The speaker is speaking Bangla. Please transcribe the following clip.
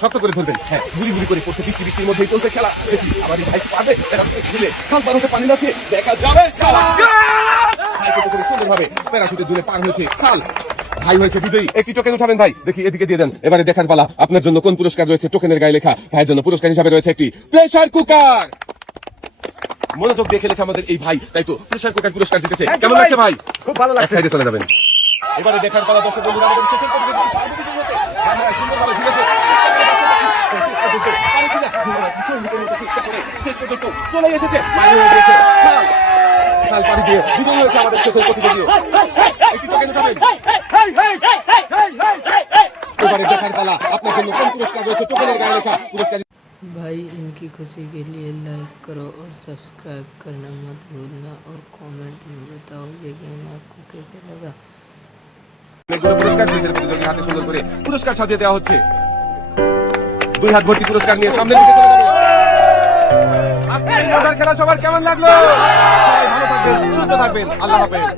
শক্ত করে ধরবেন। হ্যাঁ, গুলি গুলি করে পড়ছে, বৃষ্টির মধ্যেই চলছে খেলা। দেখি আবার এই ভাই পারবে, খাল পার হতে পানি লাগছে, দেখা যাবে শালা। ভাই কত করে সুন্দরভাবে প্যারাশুটে ঝুলে পার হয়েছে খাল। ভাই হয়েছে বিজয়ী। একটি টোকেন উঠাবেন ভাই, দেখি এদিকে দিয়ে দেন। এবারে দেখার পালা, আপনার জন্য কোন পুরস্কার রয়েছে। টোকেনের গায়ে লেখা, ভাইয়ের জন্য পুরস্কার হিসাবে রয়েছে একটি প্রেসার কুকার। মনোযোগ দিয়ে খেলেছে আমাদের এই ভাই, তাই তো প্রেসার কুকার পুরস্কার জিতেছে। কেমন লাগছে ভাই? খুব ভালো এক লাগছে। সাইডে চলে যাবেন। এবারে দেখার পালা, দর্শক বন্ধুরা, আমাদের শেষের প্রতিযোগিতা পারবে বিজয়ী হতে। হ্যাঁ, হ্যাঁ, সুন্দরভাবে ঝুলেছে। শেষ পর্যন্ত চলে এসেছে, পানি হয়ে গেছে খাল। খাল পাড়ি দিয়ে বিজয়ী হয়েছে আমাদের শেষের প্রতিযোগী। একটি টোকেন উঠাবেন। এবারে দেখার পালা, আপনার জন্য কোন পুরস্কার রয়েছে। টোকেনের গায়ে লেখা পুরস্কার। भाई इनकी खुशी के लिए लाइक करो और सब्सक्राइब करना मत भूलना और कमेंट में बताओ ये गेम आपको कैसे लगा। অনেকগুলো পুরস্কার শেষের প্রতিযোগী হাতে সুন্দর করে পুরস্কার সাজিয়ে দেওয়া হচ্ছে। 2 হাত ভর্তি পুরস্কার নিয়ে সামনের দিকে চলে যাবে। আজকের মজার খেলা সবার কেমন লাগলো? সবাই ভালো থাকবেন, সুস্থ থাকবেন। আল্লাহ হাফেজ।